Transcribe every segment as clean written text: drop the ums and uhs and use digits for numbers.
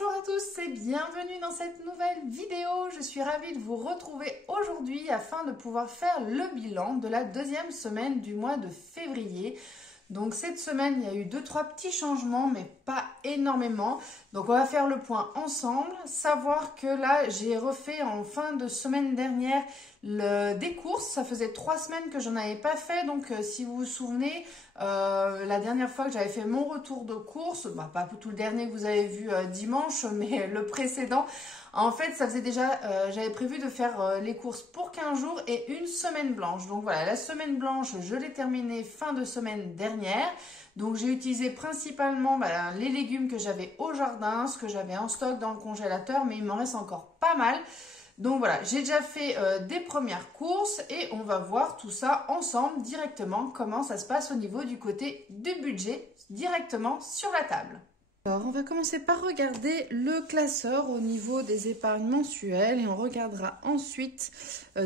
Bonjour à tous et bienvenue dans cette nouvelle vidéo. Je suis ravie de vous retrouver aujourd'hui afin de pouvoir faire le bilan de la deuxième semaine du mois de février. Donc cette semaine, il y a eu 2-3 petits changements, mais pas énormément. Donc on va faire le point ensemble. Savoir que là, j'ai refait en fin de semaine dernière des courses. Ça faisait 3 semaines que j'en avais pas fait. Donc si vous vous souvenez, la dernière fois que j'avais fait mon retour de course, pas tout le dernier que vous avez vu dimanche, mais le précédent. En fait, ça faisait déjà, j'avais prévu de faire les courses pour 15 jours et une semaine blanche. Donc voilà, la semaine blanche, je l'ai terminée fin de semaine dernière. Donc j'ai utilisé principalement les légumes que j'avais au jardin, ce que j'avais en stock dans le congélateur, mais il m'en reste encore pas mal. Donc voilà, j'ai déjà fait des premières courses et on va voir tout ça ensemble directement, comment ça se passe au niveau du côté du budget, directement sur la table. Alors, on va commencer par regarder le classeur au niveau des épargnes mensuelles et on regardera ensuite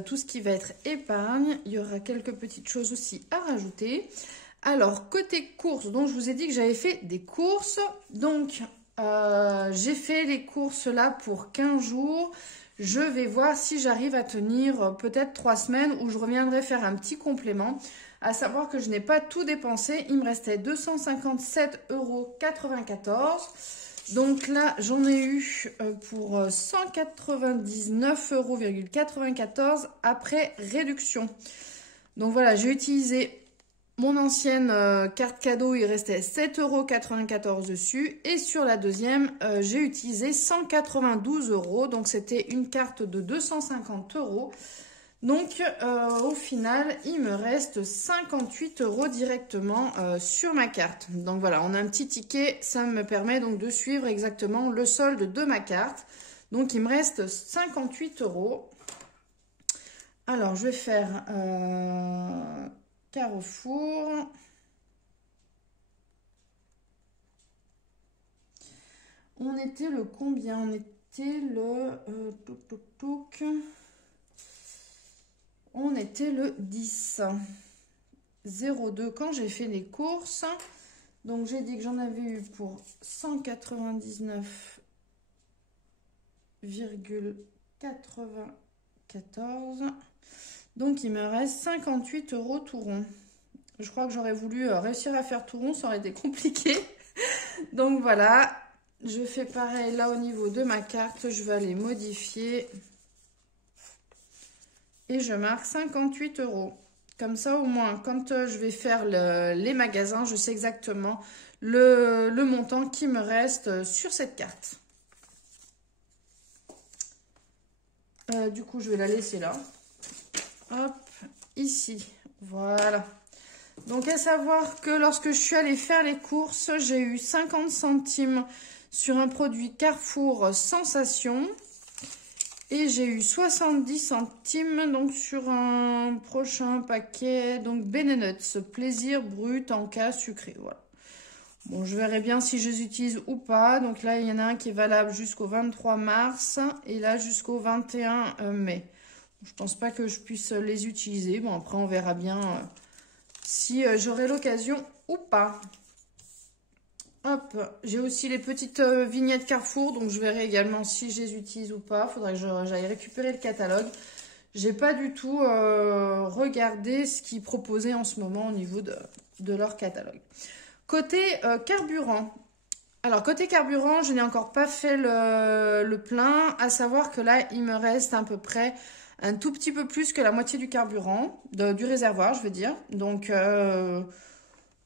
tout ce qui va être épargne. Il y aura quelques petites choses aussi à rajouter. Alors, côté courses, donc je vous ai dit que j'avais fait des courses. Donc, j'ai fait les courses là pour 15 jours. Je vais voir si j'arrive à tenir peut-être 3 semaines où je reviendrai faire un petit complément. À savoir que je n'ai pas tout dépensé, il me restait 257,94 €. Donc là, j'en ai eu pour 199,94 € après réduction. Donc voilà, j'ai utilisé mon ancienne carte cadeau, il restait 7,94 € dessus. Et sur la deuxième, j'ai utilisé 192 €. Donc c'était une carte de 250 €. Donc, au final, il me reste 58 € directement sur ma carte. Donc voilà, on a un petit ticket, ça me permet donc de suivre exactement le solde de ma carte. Donc, il me reste 58 €. Alors, je vais faire Carrefour. On était le combien? On était le... On était le 10 02 quand j'ai fait les courses. Donc j'ai dit que j'en avais eu pour 199,94. Donc il me reste 58 € tout rond. Je crois que j'aurais voulu réussir à faire tout rond, ça aurait été compliqué. Donc voilà, je fais pareil là au niveau de ma carte. Je vais aller modifier. Et je marque 58 €. Comme ça, au moins, quand je vais faire les magasins, je sais exactement le montant qui me reste sur cette carte. Du coup, je vais la laisser là. Hop, ici. Voilà. Donc, à savoir que lorsque je suis allée faire les courses, j'ai eu 50 centimes sur un produit Carrefour Sensation. Et j'ai eu 70 centimes donc sur un prochain paquet, donc Nuts, plaisir brut en cas sucré. Voilà. Bon, je verrai bien si je les utilise ou pas. Donc là, il y en a un qui est valable jusqu'au 23 mars et là jusqu'au 21 mai. Je pense pas que je puisse les utiliser. Bon, après, on verra bien si j'aurai l'occasion ou pas. Hop, j'ai aussi les petites vignettes Carrefour, donc je verrai également si je les utilise ou pas. Il faudrait que j'aille récupérer le catalogue. J'ai pas du tout regardé ce qu'ils proposaient en ce moment au niveau de leur catalogue. Côté carburant. Alors, côté carburant, je n'ai encore pas fait le plein. À savoir que là, il me reste à peu près un tout petit peu plus que la moitié du carburant, du réservoir, je veux dire. Donc...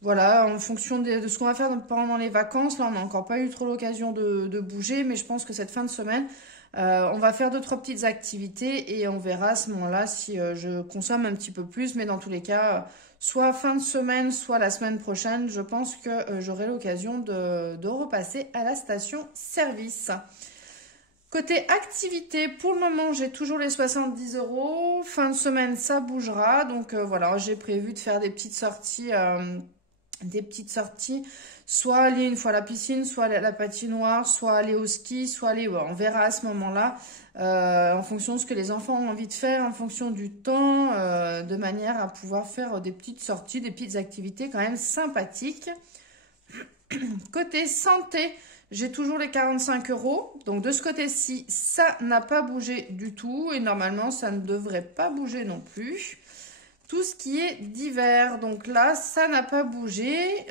voilà, en fonction de ce qu'on va faire pendant les vacances, là on n'a encore pas eu trop l'occasion de bouger, mais je pense que cette fin de semaine, on va faire 2-3 petites activités et on verra à ce moment-là si je consomme un petit peu plus, mais dans tous les cas, soit fin de semaine, soit la semaine prochaine, je pense que j'aurai l'occasion de repasser à la station-service. Côté activité, pour le moment, j'ai toujours les 70 €. Fin de semaine, ça bougera, donc voilà, j'ai prévu de faire des petites sorties... soit aller une fois à la piscine, soit aller à la patinoire, soit aller au ski, soit aller... on verra à ce moment-là, en fonction de ce que les enfants ont envie de faire, en fonction du temps, de manière à pouvoir faire des petites sorties, des petites activités quand même sympathiques. Côté santé, J'ai toujours les 45 €. Donc de ce côté-ci, ça n'a pas bougé du tout. Et normalement, ça ne devrait pas bouger non plus. Tout ce qui est divers. Donc là, ça n'a pas bougé.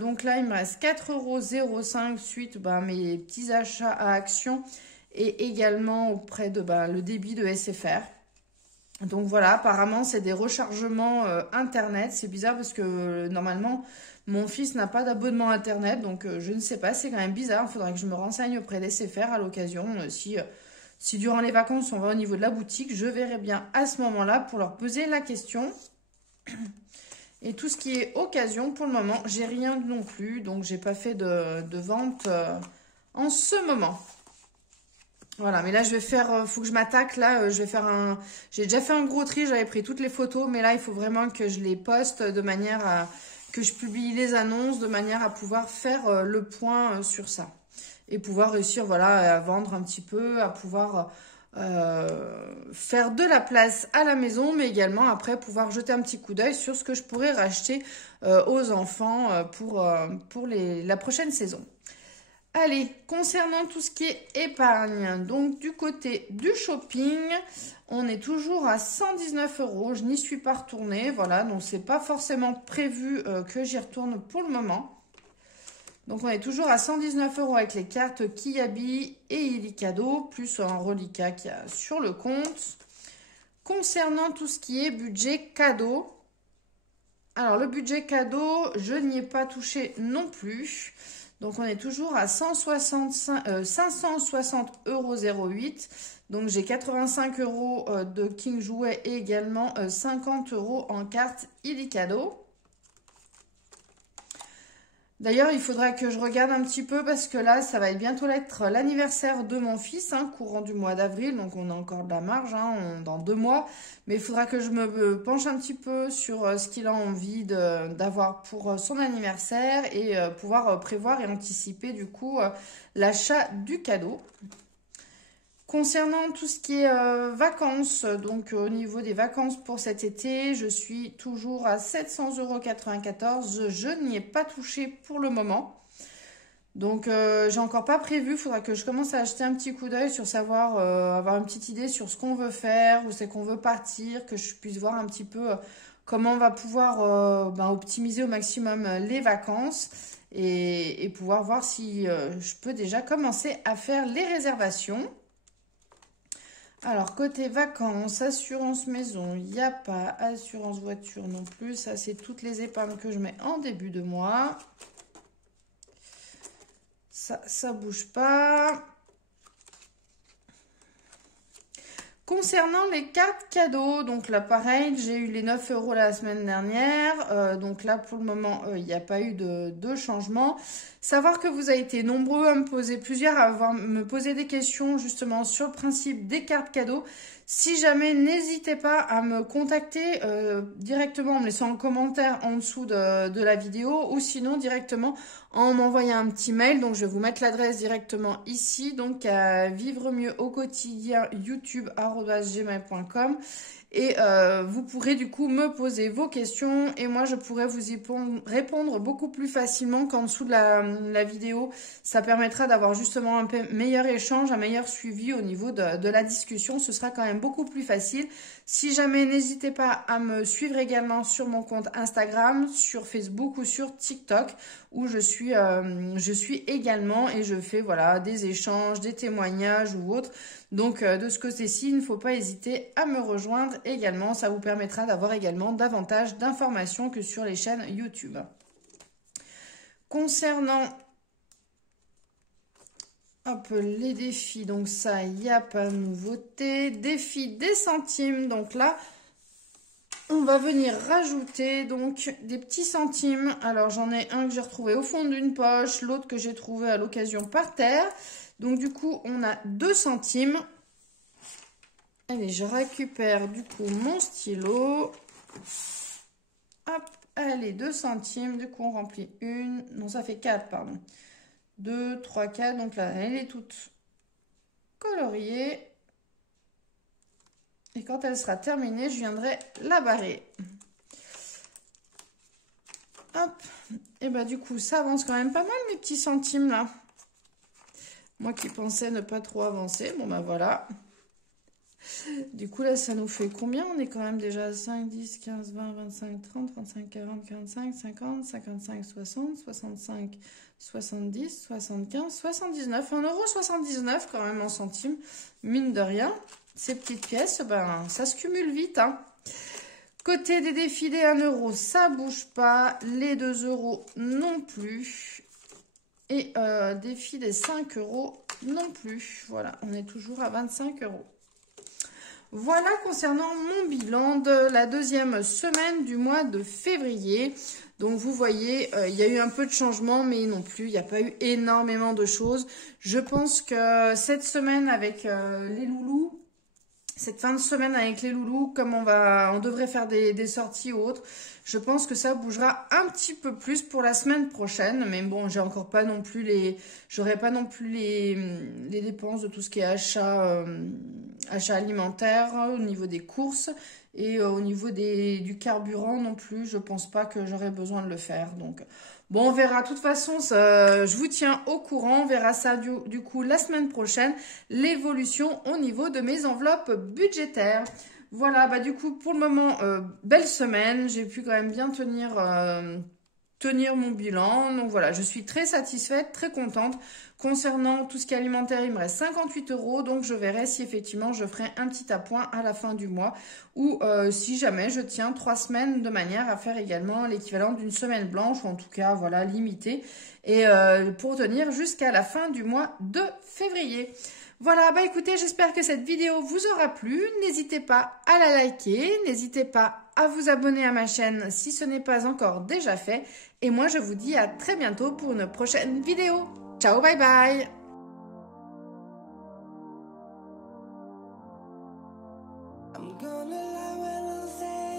Donc là, il me reste 4,05 € suite mes petits achats à Action. Et également auprès de le débit de SFR. Donc voilà, apparemment, c'est des rechargements Internet. C'est bizarre parce que normalement, mon fils n'a pas d'abonnement Internet. Donc je ne sais pas, c'est quand même bizarre. Il faudrait que je me renseigne auprès d'SFR à l'occasion. Si durant les vacances, on va au niveau de la boutique, je verrai bien à ce moment-là pour leur poser la question. Et tout ce qui est occasion, pour le moment, j'ai rien non plus. Donc, j'ai pas fait de vente en ce moment. Voilà, mais là, je vais faire... faut que je m'attaque. Là, je vais faire un... J'ai déjà fait un gros tri, j'avais pris toutes les photos. Mais là, il faut vraiment que je les poste de manière à... que je publie les annonces de manière à pouvoir faire le point sur ça. Et pouvoir réussir, voilà, à vendre un petit peu, à pouvoir faire de la place à la maison, mais également après pouvoir jeter un petit coup d'œil sur ce que je pourrais racheter aux enfants pour la prochaine saison. Allez, concernant tout ce qui est épargne, donc du côté du shopping, on est toujours à 119 €. Je n'y suis pas retournée, voilà, donc c'est pas forcément prévu que j'y retourne pour le moment. Donc on est toujours à 119 € avec les cartes Kiabi et Illicadeau, plus un reliquat qu'il y a sur le compte. Concernant tout ce qui est budget cadeau, alors le budget cadeau, je n'y ai pas touché non plus. Donc on est toujours à 560,08 €. Donc j'ai 85 € de King Jouet et également 50 € en carte Illicadeau. D'ailleurs, il faudra que je regarde un petit peu parce que là, ça va bientôt être l'anniversaire de mon fils, courant du mois d'avril. Donc, on a encore de la marge dans 2 mois. Mais il faudra que je me penche un petit peu sur ce qu'il a envie d'avoir pour son anniversaire et pouvoir prévoir et anticiper du coup l'achat du cadeau. Concernant tout ce qui est vacances, donc au niveau des vacances pour cet été, je suis toujours à 700,94 €. Je n'y ai pas touché pour le moment. Donc j'ai encore pas prévu, il faudra que je commence à acheter un petit coup d'œil sur savoir, avoir une petite idée sur ce qu'on veut faire, où c'est qu'on veut partir, que je puisse voir un petit peu comment on va pouvoir optimiser au maximum les vacances et pouvoir voir si je peux déjà commencer à faire les réservations. Alors, côté vacances, assurance maison, il n'y a pas. Assurance voiture non plus. Ça, c'est toutes les épargnes que je mets en début de mois. Ça bouge pas. Concernant les cartes cadeaux, donc là, pareil, j'ai eu les 9 € la semaine dernière. Donc là, pour le moment, il n'y a pas eu de changement. Savoir que vous avez été nombreux à me poser me poser des questions justement sur le principe des cartes cadeaux. Si jamais, n'hésitez pas à me contacter directement en me laissant un commentaire en dessous de la vidéo ou sinon directement en m'envoyant un petit mail. Donc, je vais vous mettre l'adresse directement ici, donc à vivremieuxauquotidien@youtube.com. Et vous pourrez du coup me poser vos questions et moi je pourrai vous y répondre beaucoup plus facilement qu'en dessous de la vidéo. Ça permettra d'avoir justement un meilleur échange, un meilleur suivi au niveau de la discussion. Ce sera quand même beaucoup plus facile. Si jamais, n'hésitez pas à me suivre également sur mon compte Instagram, sur Facebook ou sur TikTok où je suis également et je fais voilà des échanges, des témoignages ou autres. Donc de ce côté-ci, il ne faut pas hésiter à me rejoindre également. Ça vous permettra d'avoir également davantage d'informations que sur les chaînes YouTube. Concernant les défis, donc ça, il n'y a pas de nouveauté. Défi des centimes, donc là, on va venir rajouter donc des petits centimes. Alors j'en ai un que j'ai retrouvé au fond d'une poche, l'autre que j'ai trouvé à l'occasion par terre. Donc du coup, on a 2 centimes. Allez, je récupère du coup mon stylo. Hop, allez, 2 centimes. Du coup, on remplit une. Non, ça fait 4, pardon. 2, 3, 4. Donc là, elle est toute coloriée. Et quand elle sera terminée, je viendrai la barrer. Hop. Et bah du coup, ça avance quand même pas mal mes petits centimes là. Moi qui pensais ne pas trop avancer. Bon, ben voilà. Du coup, là, ça nous fait combien? On est quand même déjà à 5, 10, 15, 20, 25, 30, 35, 40, 45, 50, 55, 60, 65, 70, 75, 79. 1,79 € quand même en centimes. Mine de rien, ces petites pièces, ben, ça se cumule vite, hein. Côté des défilés 1 €, ça bouge pas. Les 2 € non plus. Et défilés 5 € non plus. Voilà, on est toujours à 25 €. Voilà concernant mon bilan de la deuxième semaine du mois de février. Donc vous voyez, il y a eu un peu de changement, mais non plus, il n'y a pas eu énormément de choses. Je pense que cette semaine avec les loulous, cette fin de semaine avec les loulous, comme on devrait faire des sorties ou autres, je pense que ça bougera un petit peu plus pour la semaine prochaine. Mais bon, j'ai encore pas non plus j'aurai pas non plus les dépenses de tout ce qui est achat alimentaire au niveau des courses et au niveau du carburant non plus. Je pense pas que j'aurai besoin de le faire. Donc bon, on verra. De toute façon, je vous tiens au courant. On verra ça du coup la semaine prochaine, l'évolution au niveau de mes enveloppes budgétaires. Voilà, bah du coup, pour le moment, belle semaine. J'ai pu quand même bien tenir mon bilan. Donc voilà, je suis très satisfaite, très contente. Concernant tout ce qui est alimentaire, il me reste 58 €. Donc je verrai si effectivement je ferai un petit appoint à la fin du mois. Ou si jamais je tiens 3 semaines de manière à faire également l'équivalent d'une semaine blanche. Ou en tout cas, voilà, limitée. Et pour tenir jusqu'à la fin du mois de février. Voilà, bah écoutez, j'espère que cette vidéo vous aura plu. N'hésitez pas à la liker, n'hésitez pas à vous abonner à ma chaîne si ce n'est pas encore déjà fait. Et moi, je vous dis à très bientôt pour une prochaine vidéo. Ciao, bye bye! I'm gonna lie when I say